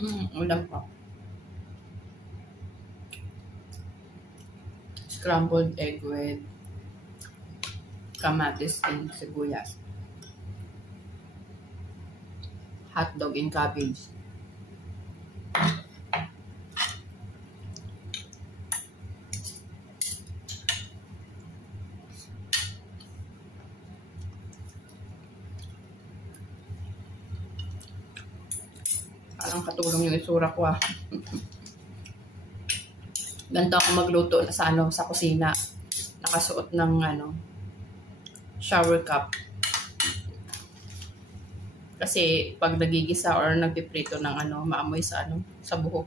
Ulam ko. Scrambled egg with kamatis and sibuyas. Hotdog and cabbage. Parang katulong yung itsura ko Ganito ako magluto sa sa kusina. Nakasuot ng shower cap. Kasi pag nagigisa or nagpiprito ng maamoy sa sa buhok.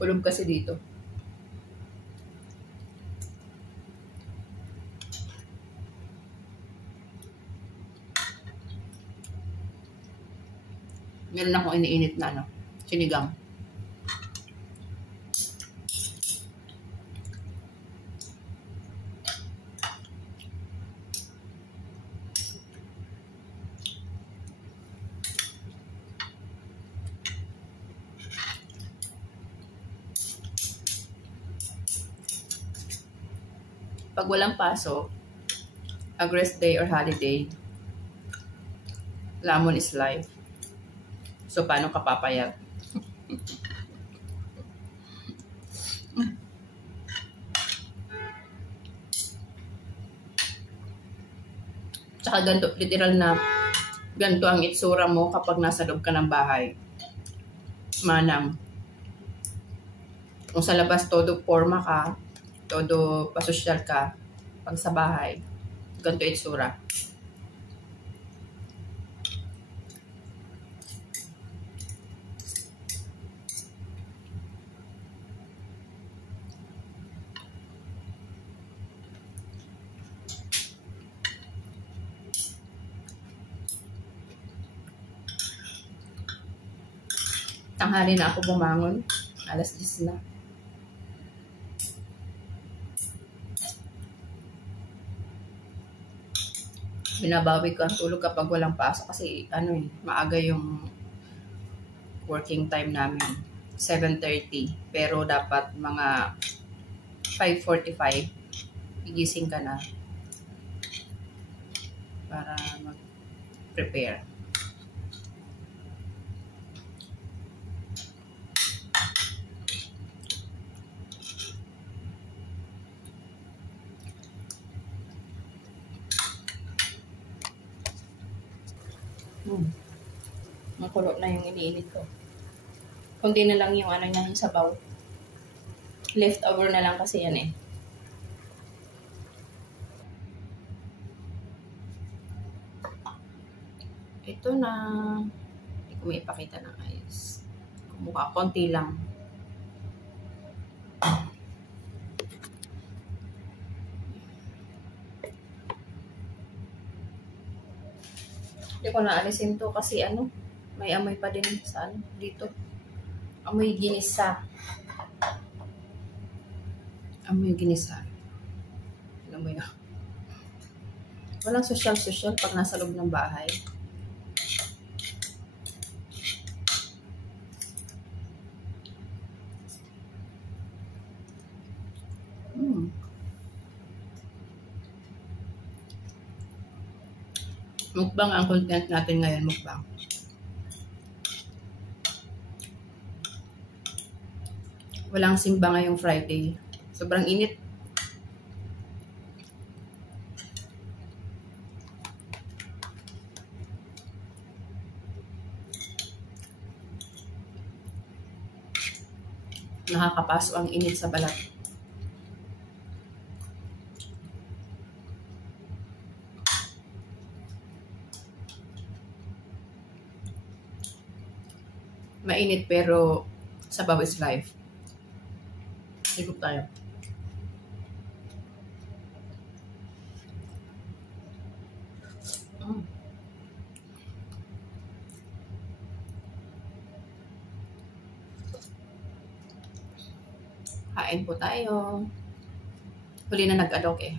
Kulob kasi dito. Meron akong iniinit na sinigang. Pag walang pasok, a rest day or holiday, lamon is life. So, paano ka papayag? Tsaka ganito, literal na ganito ang itsura mo kapag nasa loob ka ng bahay. Manang. Kung sa labas, todo forma ka, todo pasosyal ka, pag sa bahay, ganito itsura. Tanghali na ako bumangon. Alas 10 na. Binabawi ko ang tulog kapag walang pasok kasi maaga yung working time namin. 7:30. Pero dapat mga 5:45 igising ka na para mag-prepare. Makulo na yung iniinit ko. Kundi na lang yung niya, yung sabaw. Leftover na lang kasi yan eh. Ito na. Hindi ko may ipakita ng ayos. Kumukha, konti lang. Hindi ko naalisin to kasi may amoy pa din sa dito. Amoy ginisa. Amoy ginisa. Alam mo yun. Walang social pag nasa loob ng bahay. Mukbang ang content natin ngayon, mukbang. Walang simba ngayong Friday. Sobrang init. Nakakapaso ang init sa balat. Mainit pero sabaw is life. Higup tayo. Kain po tayo. Huli na nag-alok eh.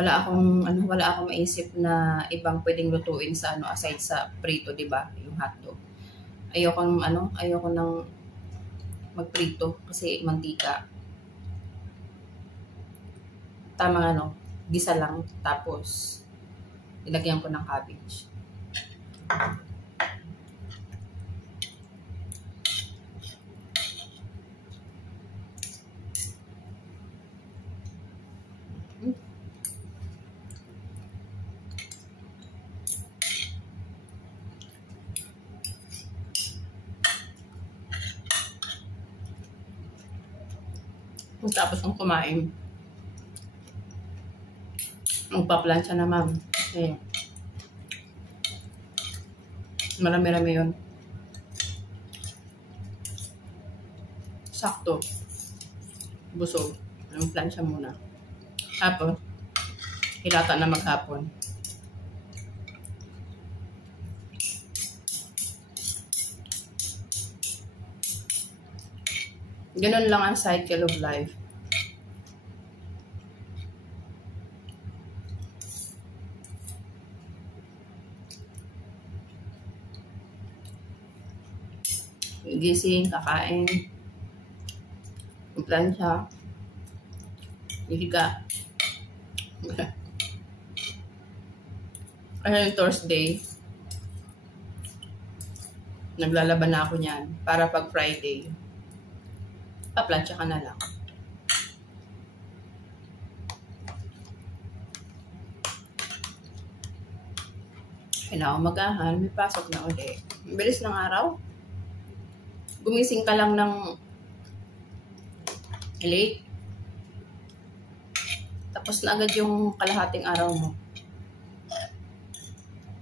wala akong maisip na ibang pwedeng lutuin sa aside sa prito, 'di ba? Yung hotdog. Ayoko nang magprito kasi mantika. Tamang gisa lang tapos ilagyan ko ng cabbage. Tapos kung kumain, magpa-plancha na ma'am. Okay. Marami-rami yun. Sakto. Busog. Ang plancha muna. Tapos, hilata na maghapon. Ganun lang ang cycle of life. Gising, kakain, plancha, higa. Ayun, Thursday, naglalaban na ako niyan para pag Friday, pa-plancha ka na lang. Kailangan magahan, may pasok na ulit. Bilis ng araw. Gumising ka lang ng late. Tapos na agad yung kalahating araw mo.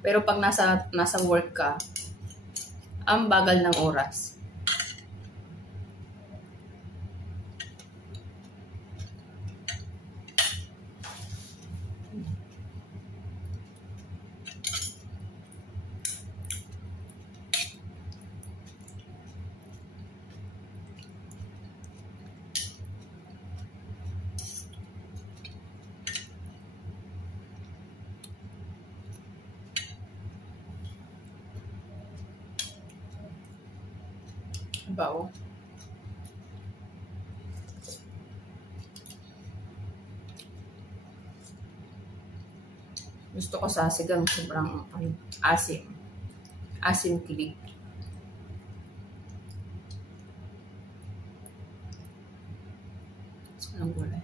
Pero pag nasa work ka, ang bagal ng oras. Bao. Gusto ko sasigang sobrang asim. Asim kilig. Gusto ko ng gulay.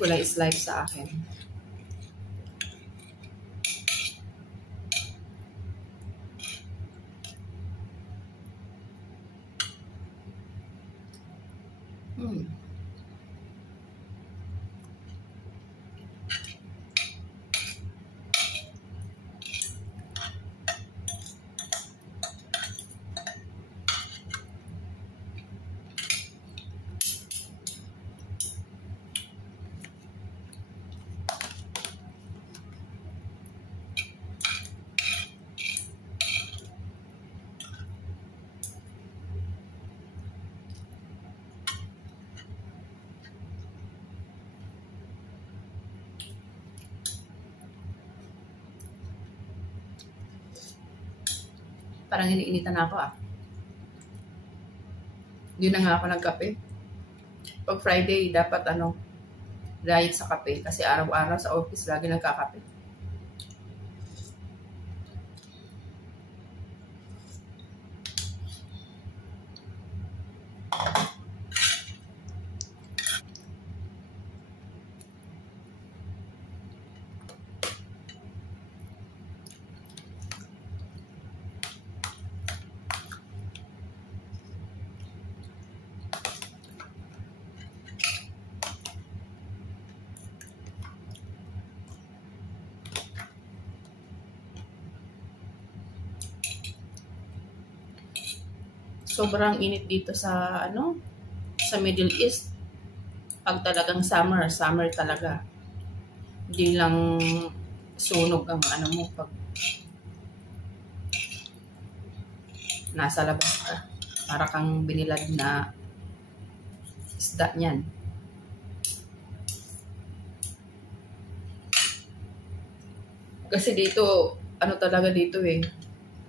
Gulay is life sa akin. Parang iniinitan na ako Hindi na nga ako nagkape. Pag Friday, dapat diet sa kape. Kasi araw-araw sa office, lagi nagkakape. Sobrang init dito sa sa Middle East. Pag talagang summer talaga. Hindi lang sunog ang mo pag nasa labas ka. Para kang binilad na isda niyan. Kasi dito, ano talaga dito eh,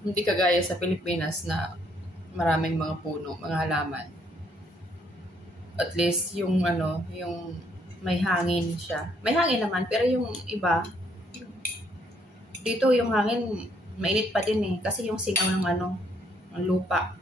hindi kagaya sa Pilipinas na maraming mga puno, mga halaman. At least yung ano, yung may hangin siya. May hangin naman, pero yung iba, dito yung hangin, mainit pa din eh. Kasi yung singaw ng ano, ng lupa.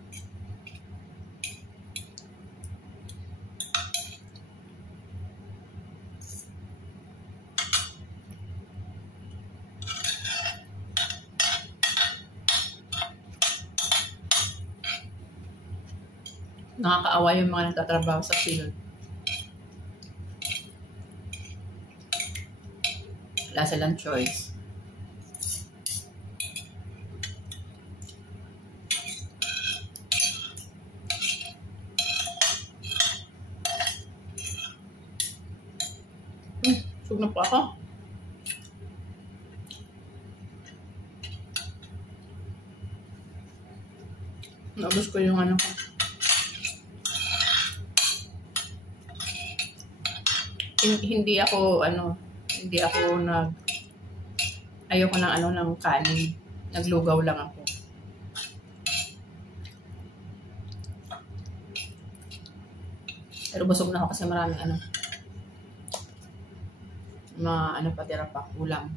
Nakakaawa yung mga nagtatrabaho sa field. Wala silang choice. Sug na po ako. Naubos ko yung ano ko. Hindi ako ayoko ng ano ng kanin. Naglugaw lang ako. Pero busog na ako kasi maraming ano pa tira pa, ulam.